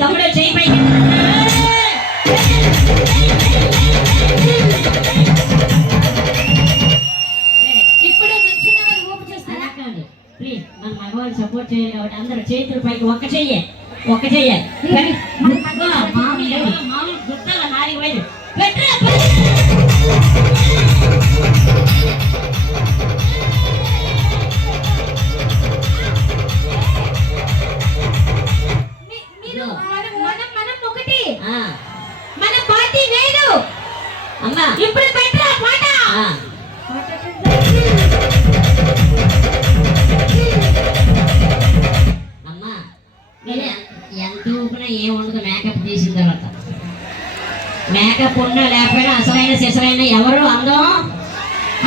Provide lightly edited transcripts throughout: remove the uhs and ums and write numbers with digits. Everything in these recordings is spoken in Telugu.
తమ్ముడు చేయి పైకి. ఇప్పుడు నుంచిన వాళ్ళు ఊపు చేస్తారా? కాదు ప్లీజ్, మన మగవాళ్ళు సపోర్ట్ చేయాలి కాబట్టి అందరూ చేతులు పైకి ఒక్క చెయ్యాలి. మామూలు గుర్తాల నాలుగు వేలు మన పార్టీ వేరు. అమ్మా ఇప్పుడు పెట్టరా పాట. అమ్మా ఎంత ఊపినా ఏం ఉండదు మేకప్ తీసిన తర్వాత. మేకప్ ఉన్నా లేకపోయినా అసలైన సిసలైన ఎవరు అందం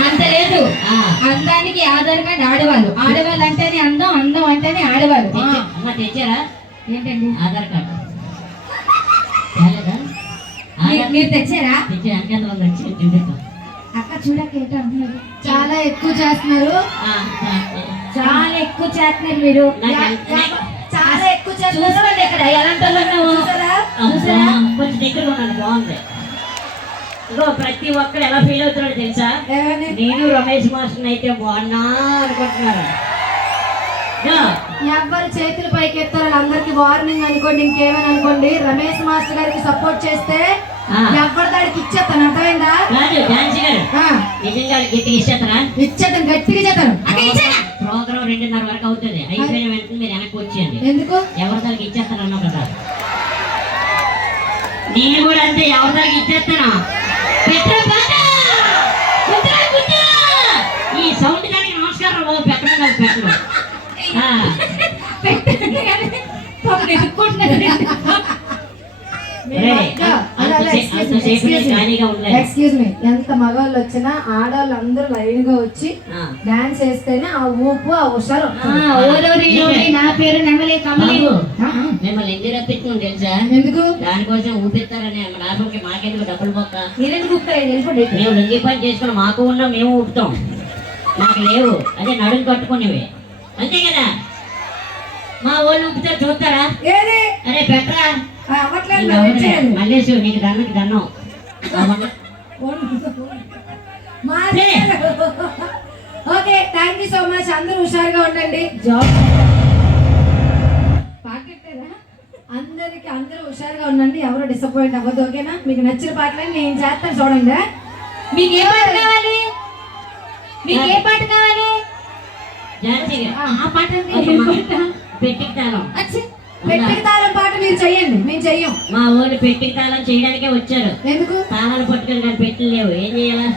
అంత లేదు. అందానికి ఆధార్ కార్డ్ ఆడవాళ్ళు. ఆడవాళ్ళు అంటేనే అందం, అందం అంటేనే ఆడవాళ్ళు. అమ్మ తెచ్చారా? ఏంటండి ఆధార్ కార్డు మీరు తెచ్చారా? అక్క చూడక చాలా ఎక్కువ చేస్తున్నారు. చాలా ఎక్కువ చేస్తున్నారు మీరు. చాలా ఎక్కువ చేస్తున్నారు. ఇక్కడ ఎలాంటి కొంచెం దగ్గర ఉన్నాను, బాగుంది. ఇగో ప్రతి ఒక్కరు ఎలా ఫీల్ అవుతున్నాడు తెలుసా? నేను రమేష్ మాస్టర్ అయితే బాగున్నా అనుకుంటున్నారు. ఎవరు చేతులు పైకి ఎత్తారో అందరికి వార్నింగ్ అనుకోండి, ఇంకేమైనా అనుకోండి. రమేష్ మాస్టర్ గారికి సపోర్ట్ చేస్తే ఎవరి దాడికి ఇచ్చేస్తాను. అర్థమైందా? నిజంగా గట్టిగా ఇచ్చేస్తారా? ఇచ్చేస్తాను, గట్టిగా చేస్తాను. ప్రోగ్రామ్ 2:30 వరకు అవుతుంది. అయిపోయిన వెంటనే మీరు వెనక్కి వచ్చేయండి. ఎందుకు? ఎవరి దానికి ఇచ్చేస్తాను అన్నావు కదా, నేను కూడా అంతే. ఎవరి దానికి ఇచ్చేస్తాను. ఈ సౌండ్ దానికి నమస్కారం బాబు. పెట్టడం కాదు, పెట్టడం. ఎక్స్క్యూజ్ మీ, ఎంత మగవాళ్ళు వచ్చినా ఆడవాళ్ళు అందరూ లైన్ గా వచ్చి డాన్స్ వేస్తేనే ఆ ఊపు, ఆ హుషారు. నా పేరు నెమలి కమలి. మిమ్మల్ని ఎందుకు రప్పించుకుని తెలుసా? ఎందుకు? దానికోసం ఊపిస్తారని. లాభంకి మాకెందుకు డబ్బులు పోక. మీరెందుకు ఊపుతారు? మేము లుంగి పని చేసుకుని మాకు ఉన్నాం, మేము ఊపుతాం. మాకు లేవు, అదే నడుము కట్టుకునేవి అంతే కదా. మా వాళ్ళు ఊపుతారు, చూస్తారా? అరే పెట్టరా మల్లేసు, నీకు దండకి దండం. Okay, thank you so much. అందరూ హుషారుగా ఉండండి. అందరికి అందరూ హుషారుగా ఉండండి. ఎవరు డిసప్పాయింట్ అవ్వద్దు. ఓకేనా? మీకు నచ్చిన పాటలని నేను చేస్తాను, చూడండి. మీకు ఏ పాట కావాలి? మీకు ఏ పాట కావాలి? ఆ పాట పెట్టికి తాళం. పెట్టికి తాళం పాట మీరు చెయ్యండి, మేము చెయ్యం. మా ఊళ్ళు పెట్టికి తాళం చేయడానికే వచ్చారు. ఎందుకు? తాళాలు పట్టుకుని కానీ పెట్టిలు లేవు, ఏం చేయాలా?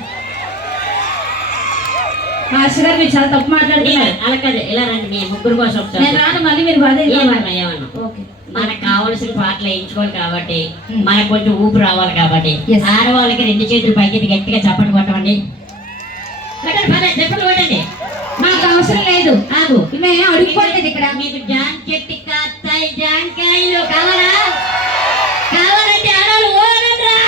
మాస్టర్ గారు మీరు చాలా తప్పు మాట్లాడుతున్నారు. అలా కాదు, ఇలా రండి, మీ ముగ్గురు కోసం ఒకసారి. నేను రాను, మళ్ళీ మీరు బాధ ఏమన్నా మనకు కావాల్సిన పాటలు వేయించుకోవాలి కాబట్టి, మనకు కొంచెం ఊపు రావాలి కాబట్టి, ఆడవాళ్ళకి 2 చేతులు పైకి గట్టిగా చప్పట్లు కొట్టండి. చెప్పలు కొట్టండి. మాకు అవసరం లేదు. ఆగు, మేము అడుగుకోలేదు. ఇక్కడ మీకు జాన్ చెట్టు కాస్తాయి జాంకాయలు కావాలా? కావాలంటే ఆడవాళ్ళు ఓనండ్రా.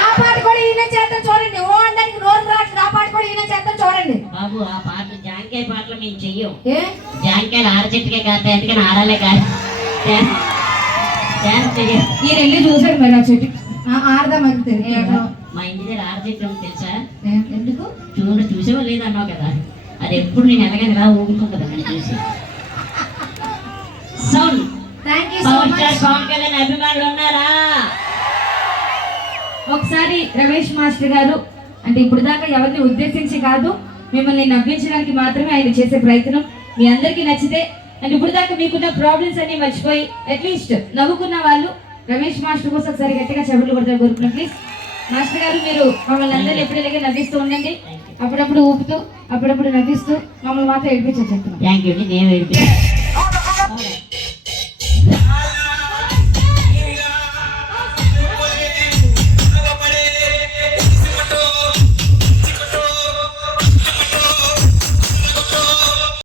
ఆ పాట కూడా ఈయన చేస్తాం, చూడండి. ఓ అందరికి నోరు రాట్లేదు. ఆ పాట కూడా ఈయన చేస్తాం, చూడండి. బాబు, ఆ పాటలు జాంకాయ పాటలు మేము చెయ్యం. జాంకాయలు ఆడ చెట్టుకే కాస్తాయి, ఎందుకని ఆడాలే కాదు. ఈయన వెళ్ళి చూసాడు మరి ఆ చెట్టు. ఆడదాం అవుతుంది. మా ఇంటి దగ్గర ఆడ చెట్టు ఉంది తెలుసా? ఎందుకు? చూసేవా లేదన్నావు కదా, అది ఎప్పుడు నేను ఎలాగైనా ఇలా ఊగుతుందా చూసి. సౌండ్ పవన్ కళ్యాణ్ అభిమానులు ఉన్నారా? ఒకసారి రమేష్ మాస్టర్ గారు అంటే ఇప్పుడు దాకా ఎవరిని ఉద్దేశించి కాదు, మిమ్మల్ని నవ్వించడానికి మాత్రమే ఆయన చేసే ప్రయత్నం. మీ అందరికీ నచ్చితే అండ్ ఇప్పుడు దాకా మీకున్న ప్రాబ్లమ్స్ అన్ని మర్చిపోయి అట్లీస్ట్ నవ్వుకున్న వాళ్ళు రమేష్ మాస్టర్ కోసం ఒకసారి గట్టిగా చెవులు కొడతారు కోరుకున్నాం. ప్లీజ్ మాస్టర్ గారు, మీరు మమ్మల్ని అందరినీ ఎప్పుడు ఇలాగే నవ్విస్తూ ఉండండి. అప్పుడప్పుడు ఊపుతూ, అప్పుడప్పుడు నవ్విస్తూ మమ్మల్ని మాత్రం ఏడిపించారు చెప్తున్నాం. Thank you.